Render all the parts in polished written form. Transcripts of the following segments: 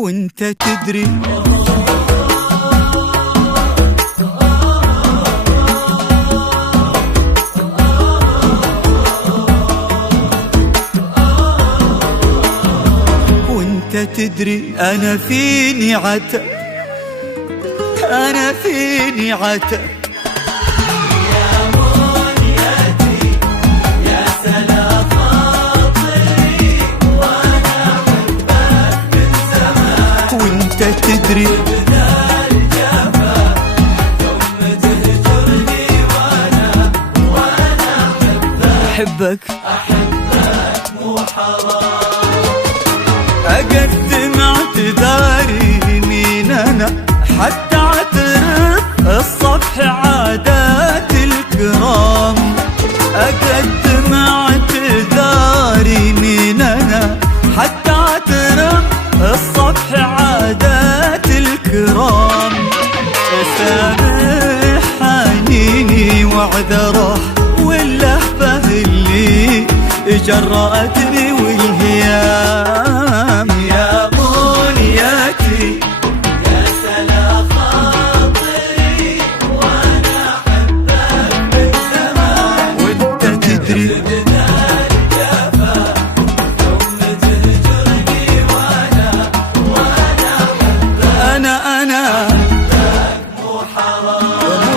وانت تدري. وانت تدري انا فيني عتب، انا فيني عتب. يا منيتي يا سلام خاطري وانا احبك من زمان. وانت تدري بدار جفا ثم تهجرني وانا احبك مو حرام. اقدم اعتذاري مين انا حتى اعترف الصفح عادات الكرام. اقدم اعتذاري مين انا حتى اعترف الصفح عادات الكرام. سامح حنيني واعذره واللهفه اللي جرأتني والهيام. يا منيتي يا سلام خاطري وانا احبك من زمان. وانت تدري بدار جفا ثم تهجرني وانا احبك. انا مو حرام.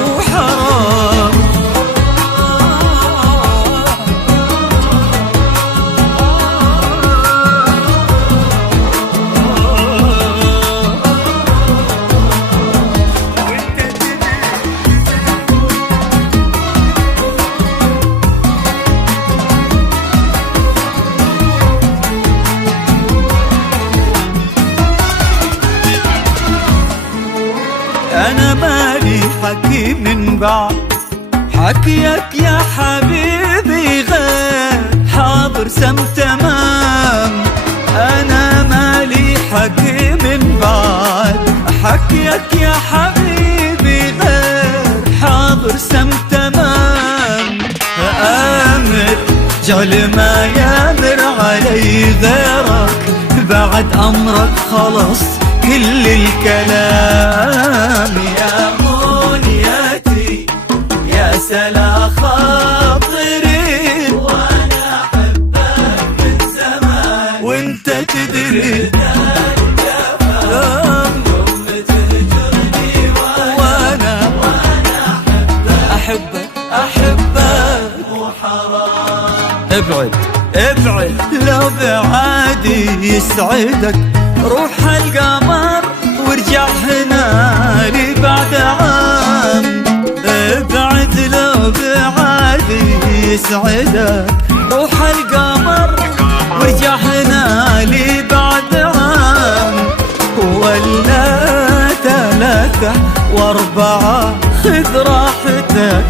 مو حرام. أنا مالي حكي من بعد حكيك يا حبيبي غير حاضر سم تمام. أنا مالي حكي من بعد حكيك يا حبيبي غير حاضر سم تمام. آمر جعل ما يامر علي غيرك بعد أمرك خلص كل الكلام. يا منيتي يا سلا خاطري وانا احبك من زمان. وانت تدري بدار جفا ثم تهجرني وانا احبك. احبك. مو حرام. ابعد ابعد لو بعادي يسعدك روح القمر وارجع هنا لي بعد عام. ابعد لو بعادي يسعدك روح القمر وارجع هنا لي بعد عام. ولا 3 و4 خذ راحتك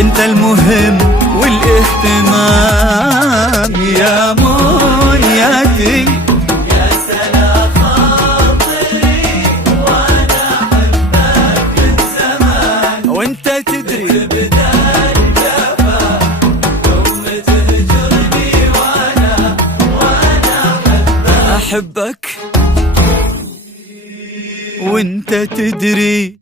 انت المهم والاهتمام. يا منيتي يا سلا خاطري وانا احبك من زمان. وانت تدري بدار جفا ثم تهجرني وانا احبك. وانت تدري